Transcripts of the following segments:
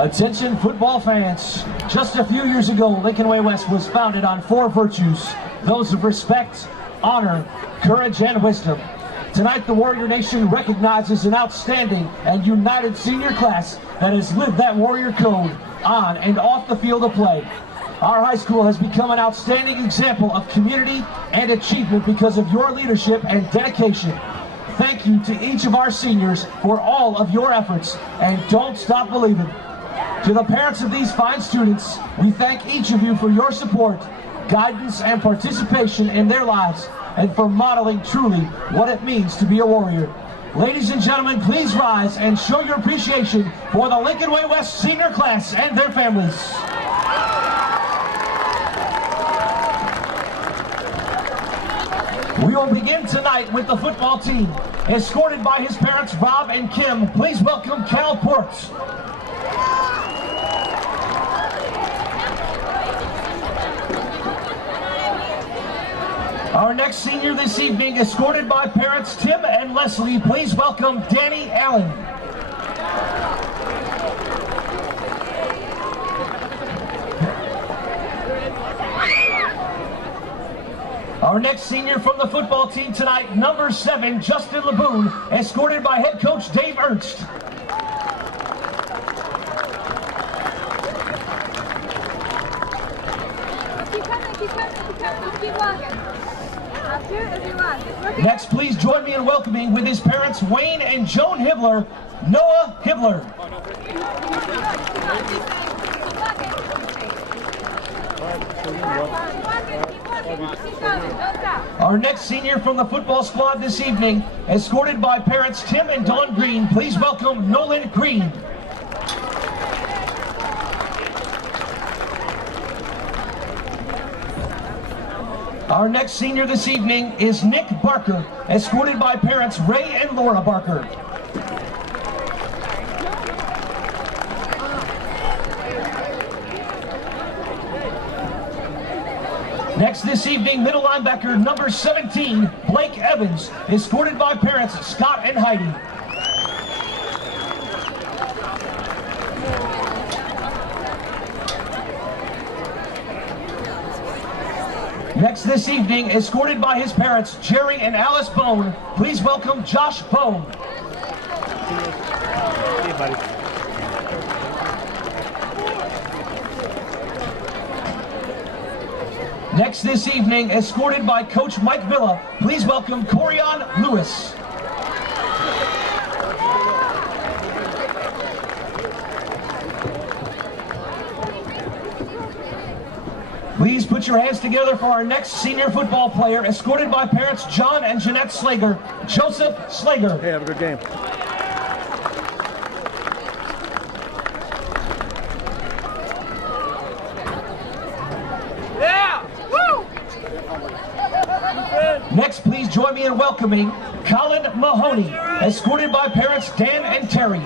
Attention football fans, just a few years ago, Lincoln Way West was founded on 4 virtues, those of respect, honor, courage, and wisdom. Tonight, the Warrior Nation recognizes an outstanding and united senior class that has lived that Warrior code on and off the field of play. Our high school has become an outstanding example of community and achievement because of your leadership and dedication. Thank you to each of our seniors for all of your efforts, and don't stop believing. To the parents of these fine students, we thank each of you for your support, guidance, and participation in their lives, and for modeling truly what it means to be a Warrior. Ladies and gentlemen, please rise and show your appreciation for the Lincoln Way West senior class and their families. We will begin tonight with the football team. Escorted by his parents, Rob and Kim, please welcome Cal Ports. Our next senior this evening, escorted by parents Tim and Leslie, please welcome Danny Allen. Our next senior from the football team tonight, number 7, Justin Laboon, escorted by head coach Dave Ernst. Next, please join me in welcoming with his parents Wayne and Joan Hibler, Noah Hibler. Our next senior from the football squad this evening, escorted by parents Tim and Dawn Green, please welcome Nolan Green. Our next senior this evening is Nick Barker, escorted by parents Ray and Laura Barker. Next this evening, middle linebacker number 17, Blake Evans, escorted by parents Scott and Heidi. Next this evening, escorted by his parents Jerry and Alice Bone, please welcome Josh Bone. Hey, buddy. Next this evening, escorted by Coach Mike Villa, please welcome Corian Lewis. Please put your hands together for our next senior football player, escorted by parents John and Jeanette Slager, Joseph Slager. Hey, have a good game. Next, please join me in welcoming Colin Mahoney, escorted by parents Dan and Terry.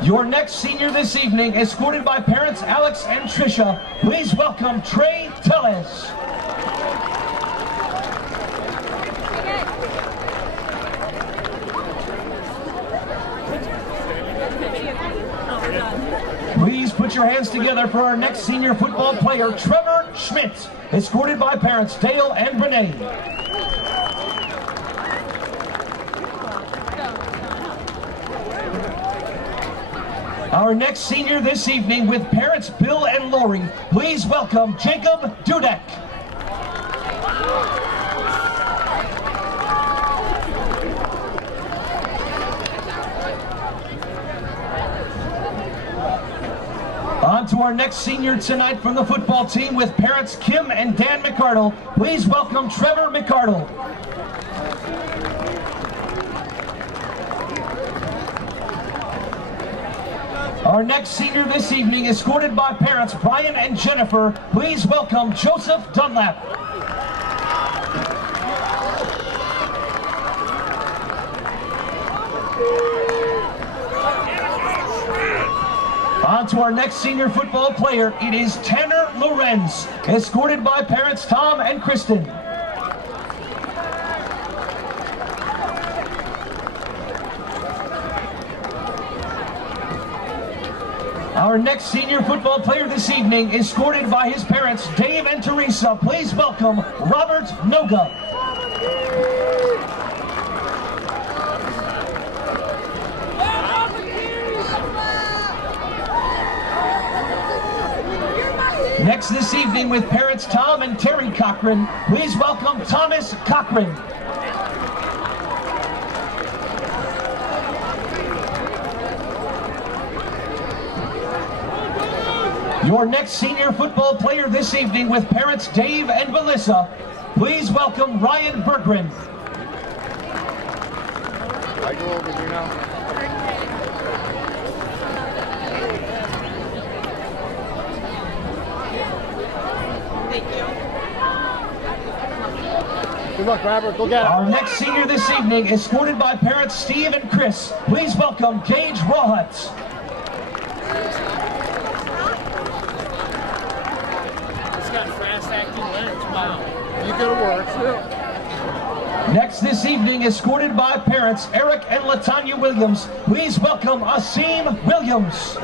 Your next senior this evening, escorted by parents Alex and Trisha, please welcome Trey Tellez. Please put your hands together for our next senior football player, Trevor Schmidt, escorted by parents Dale and Renee. Our next senior this evening with parents Bill and Lori, please welcome Jacob Dudek. On to our next senior tonight from the football team with parents Kim and Dan McArdle. Please welcome Trevor McArdle. Our next senior this evening, escorted by parents Brian and Jennifer, please welcome Joseph Dunlap. On to our next senior football player, it is Tanner Lorenz, escorted by parents Tom and Kristen. Our next senior football player this evening is escorted by his parents, Dave and Teresa. Please welcome Robert Noga. Next this evening with parents Tom and Terry Cochran, please welcome Thomas Cochran. Your next senior football player this evening with parents Dave and Melissa, please welcome Ryan Berggren. I go over here now. Thank you. Good luck, Robert. Go get it. Our next senior this evening is escorted by parents Steve and Chris. Please welcome Gage Rawhut. You go to work. Next this evening is escorted by parents Eric and Latanya Williams. Please welcome Asim Williams.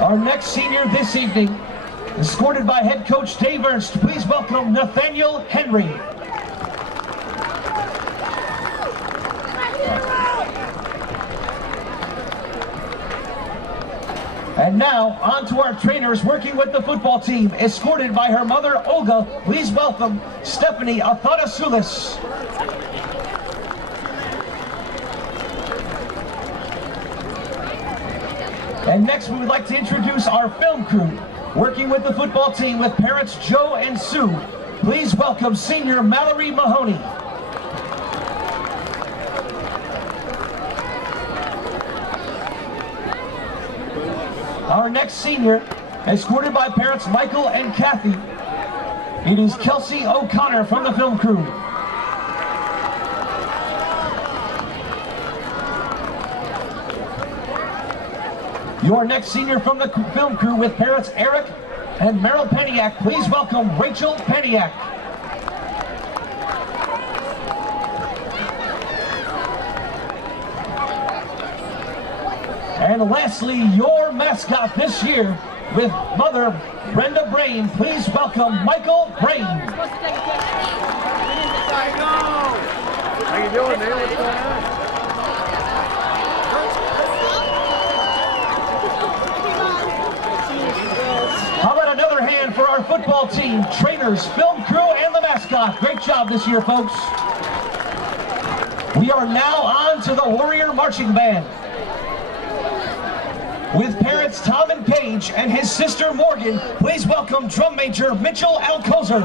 Our next senior this evening is escorted by head coach Dave Ernst. Please welcome Nathaniel Henry. And now, on to our trainers working with the football team, escorted by her mother, Olga. Please welcome Stephanie Athanasoulis. And next, we would like to introduce our film crew, working with the football team with parents Joe and Sue. Please welcome senior Mallory Mahoney. Our next senior, escorted by parents Michael and Kathy, it is Kelsey O'Connor from the film crew. Your next senior from the film crew with parents Eric and Meryl Peniak, please welcome Rachel Peniak. And lastly, your mascot this year with mother Brenda Brain, please welcome Michael Brain. How you doing, man? What's going on? How about another hand for our football team, trainers, film crew, and the mascot. Great job this year, folks. We are now on to the Warrior Marching Band. With parents Tom and Paige and his sister Morgan, please welcome drum major Mitchell Alcozer.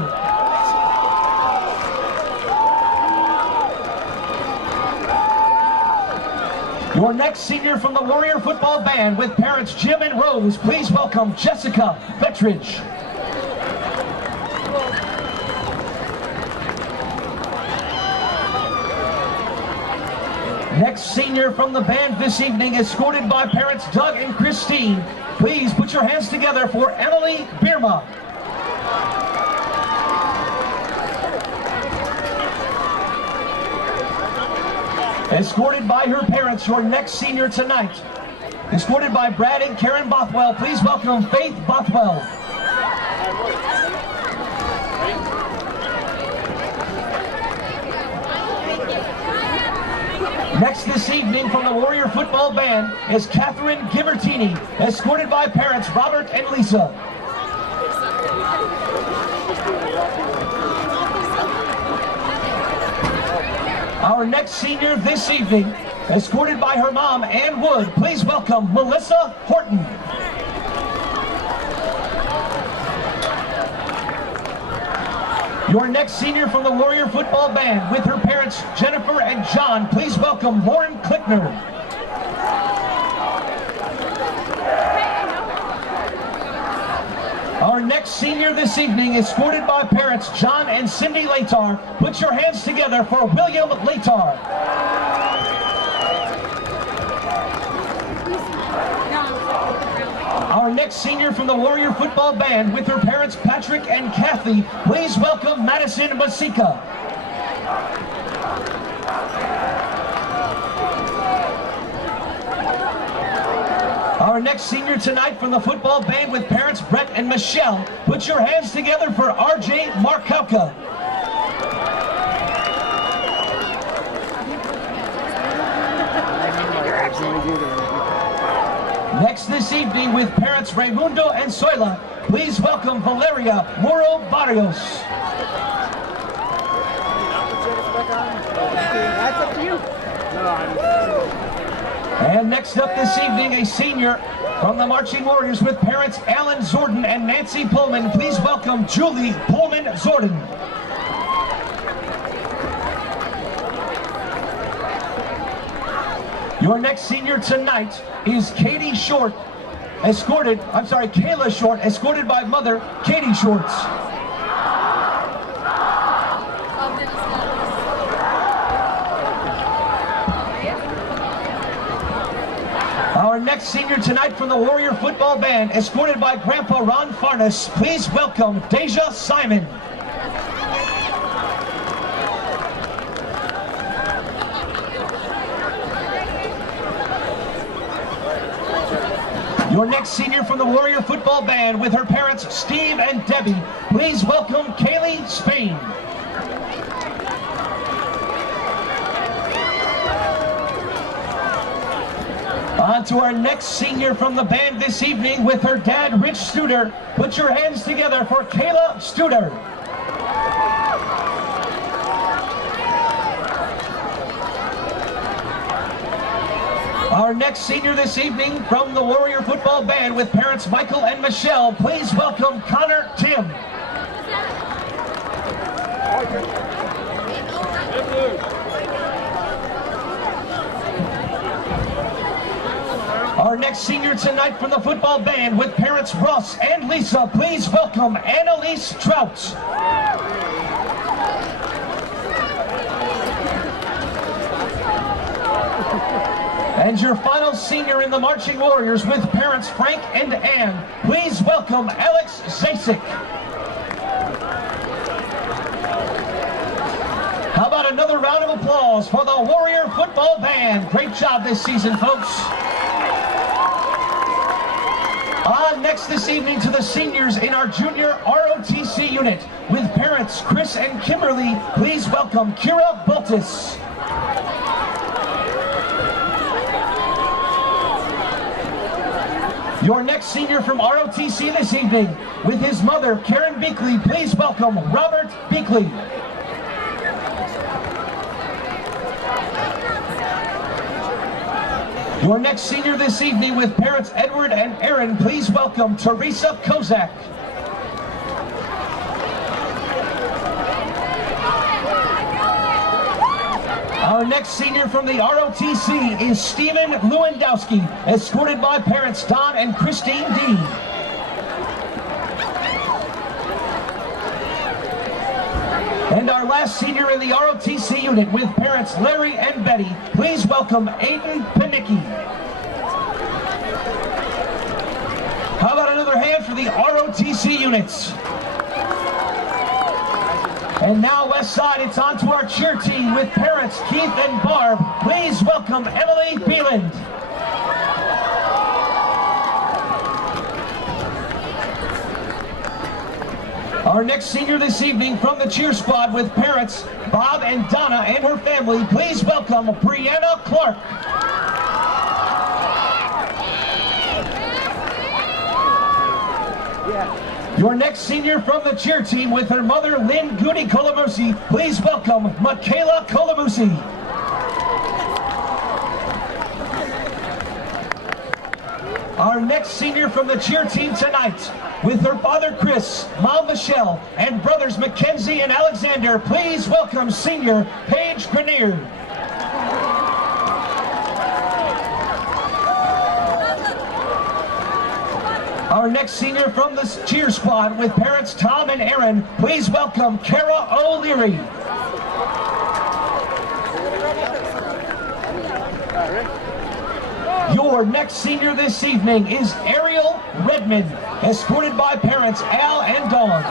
Your next senior from the Warrior Football Band with parents Jim and Rose, please welcome Jessica Bettridge. Next senior from the band this evening is escorted by parents Doug and Christine. Please put your hands together for Emily Birma. Escorted by her parents, your next senior tonight. Escorted by Brad and Karen Bothwell, please welcome Faith Bothwell. Next this evening from the Warrior Football Band is Catherine Gibertini, escorted by parents Robert and Lisa. Our next senior this evening, escorted by her mom Ann Wood, please welcome Melissa Horton. Your next senior from the Warrior Football Band with her parents Jennifer and John, please welcome Lauren Klickner. Our next senior this evening is escorted by parents John and Cindy Latar. Put your hands together for William Latar. Our next senior from the Warrior Football Band with her parents Patrick and Kathy, please welcome Madison Masika. Our next senior tonight from the football band with parents Brett and Michelle. Put your hands together for RJ Markowka. Next this evening with parents Raimundo and Soyla, please welcome Valeria Moro Barrios. That's up to you. And next up this evening, a senior from the Marching Warriors with parents Alan Zorden and Nancy Pullman. Please welcome Julie Pullman Zorden. Your next senior tonight is Kayla Short, escorted by mother Katie Shorts. Our next senior tonight from the Warrior Football Band, escorted by Grandpa Ron Farnes. Please welcome Deja Simon. Your next senior from the Warrior Football Band with her parents Steve and Debbie. Please welcome Kaylee Spain. On to our next senior from the band this evening with her dad Rich Studer. Put your hands together for Kayla Studer. Our next senior this evening from the Warrior Football Band with parents Michael and Michelle. Please welcome Connor Tim. Our next senior tonight from the football band with parents Ross and Lisa. Please welcome Annalise Trout. And your final senior in the Marching Warriors with parents Frank and Ann. Please welcome Alex Zasik. How about another round of applause for the Warrior Football Band? Great job this season, folks. On next this evening to the seniors in our junior ROTC unit with parents Chris and Kimberly. Please welcome Kira Bultis. Your next senior from ROTC this evening with his mother Karen Beakley. Please welcome Robert Beakley. Your next senior this evening with parents Edward and Aaron. Please welcome Teresa Kozak. Our next senior from the ROTC is Stephen Lewandowski, escorted by parents Don and Christine Dean. And our last senior in the ROTC unit with parents Larry and Betty. Please welcome Aiden Panicki. How about another hand for the ROTC units? And now West Side, it's on to our cheer team with parents Keith and Barb. Please welcome Emily Beeland. Our next senior this evening from the cheer squad with parents Bob and Donna and her family. Please welcome Brianna Clark. Your next senior from the cheer team with her mother Lynn Goody Colamusi. Please welcome Michaela Colamusi. Our next senior from the cheer team tonight with her father Chris, mom Michelle, and brothers Mackenzie and Alexander. Please welcome senior Paige Grenier. Our next senior from the cheer squad with parents Tom and Aaron. Please welcome Kara O'Leary. Your next senior this evening is Ariel Redmond, escorted by parents Al and Dawn.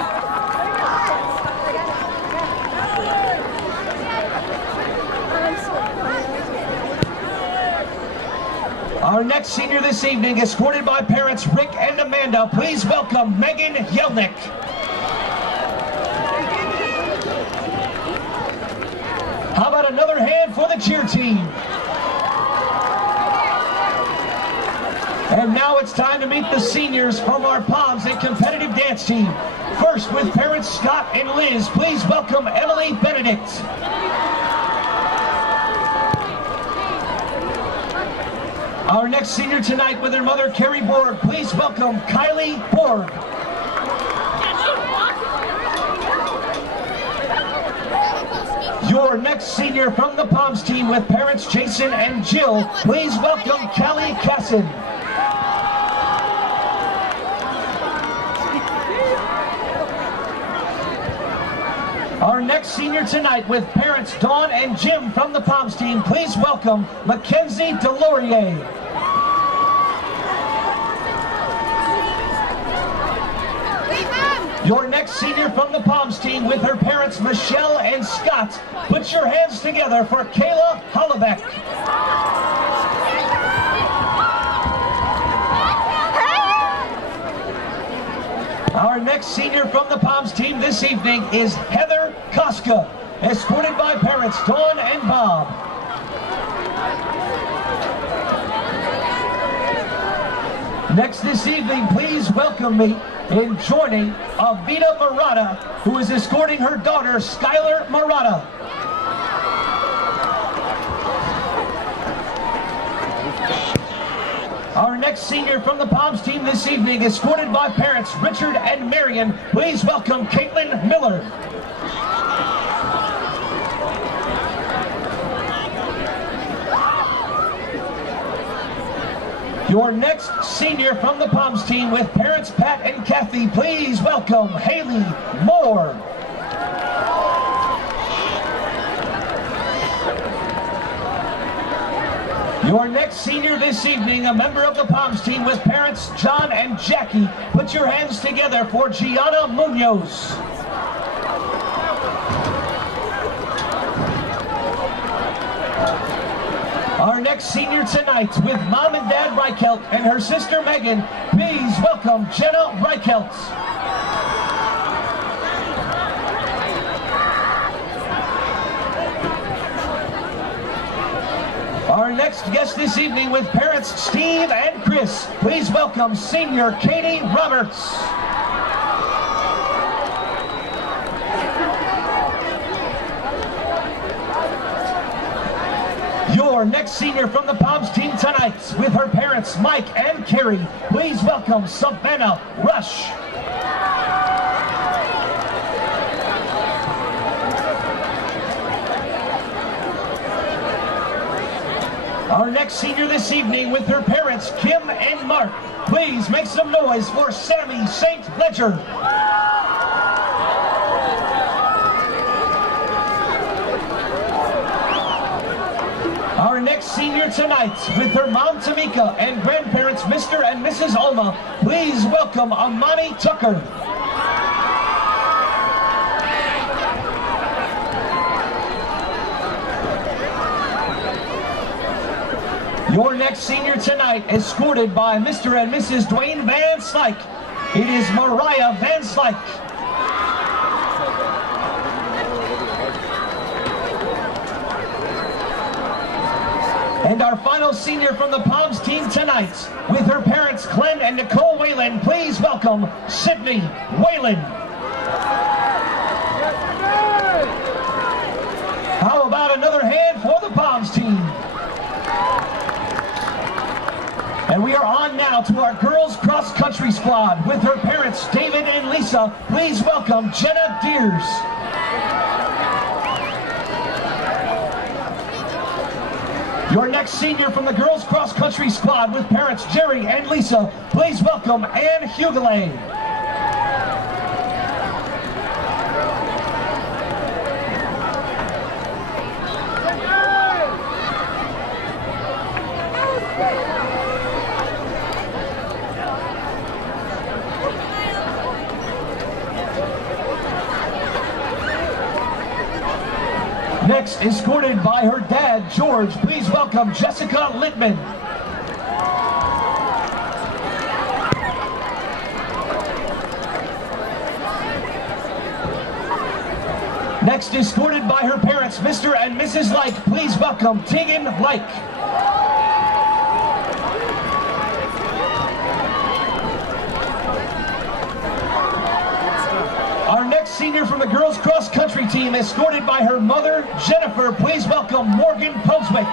Our next senior this evening, escorted by parents Rick and Amanda, please welcome Megan Yelnick. How about another hand for the cheer team? And now it's time to meet the seniors from our Palms and competitive dance team. First, with parents Scott and Liz, please welcome Emily Benedict. Our next senior tonight with her mother Carrie Borg, please welcome Kylie Borg. Your next senior from the Palms team with parents Jason and Jill, please welcome Callie Casson. Our next senior tonight with parents Dawn and Jim from the Palms team, please welcome Mackenzie Delorier. Your next senior from the Palms team with her parents Michelle and Scott, put your hands together for Kayla Hollebeck. Our next senior from the Palms team this evening is Heather Koska, escorted by parents Dawn and Bob. Next this evening, please welcome me in joining Avita Murata, who is escorting her daughter Skylar Murata. Our next senior from the Palms team this evening, escorted by parents Richard and Marion, please welcome Caitlin Miller. Your next senior from the Palms team with parents Pat and Kathy, please welcome Haley Moore. Your next senior this evening, a member of the Palms team with parents John and Jackie. Put your hands together for Gianna Munoz. Our next senior tonight with Mom and Dad Reichelt and her sister Megan, please welcome Jenna Reichelt. Our next guest this evening with parents Steve and Chris, please welcome senior Katie Roberts. Your next senior from the Palms team tonight with her parents Mike and Carrie, please welcome Savannah Rush. Our next senior this evening with her parents Kim and Mark, please make some noise for Sammy St. Ledger. Our next senior tonight with her mom Tamika and grandparents Mr. and Mrs. Alma, please welcome Amani Tucker. Your next senior tonight, escorted by Mr. and Mrs. Dwayne Van Slyke. It is Mariah Van Slyke. And our final senior from the Palms team tonight, with her parents Glenn and Nicole Whalen, please welcome Sydney Whalen. How about another hand for the Palms team? And we are on now to our girls cross country squad with her parents David and Lisa. Please welcome Jenna Deers. Your next senior from the girls cross country squad with parents Jerry and Lisa. Please welcome Ann Hughley. Next, escorted by her dad, George, please welcome Jessica Littman. Next, escorted by her parents, Mr. and Mrs. Like, please welcome Tegan Like. Our next senior from the girls cross country team, escorted by her mother, Jennifer, please welcome Morgan Poswick.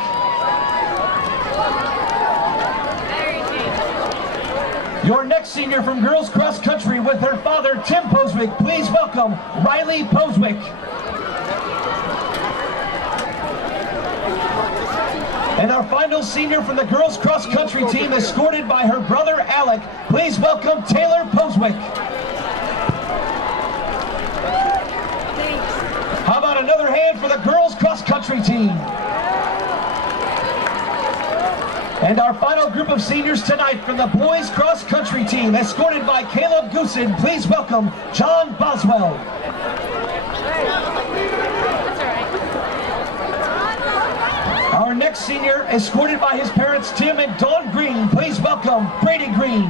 Your next senior from girls cross country with her father, Tim Poswick, please welcome Riley Poswick. And our final senior from the girls cross country team, escorted by her brother, Alec, please welcome Taylor Poswick. How about another hand for the girls cross country team? And our final group of seniors tonight from the boys cross country team, escorted by Caleb Goosen, please welcome John Boswell. Our next senior, escorted by his parents Tim and Dawn Green, please welcome Brady Green.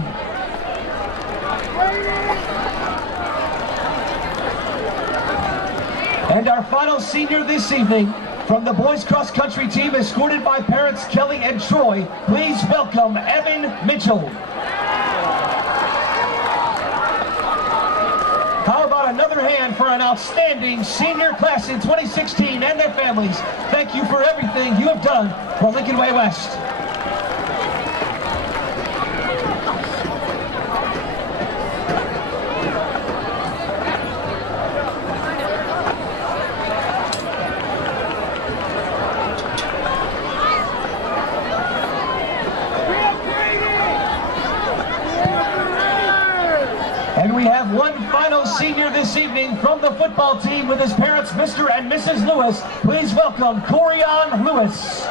And our final senior this evening, from the boys cross country team, escorted by parents Kelly and Troy, please welcome Evan Mitchell. How about another hand for an outstanding senior class in 2016 and their families? Thank you for everything you have done for Lincoln Way West. And we have one final senior this evening from the football team with his parents, Mr. and Mrs. Lewis. Please welcome Corian Lewis.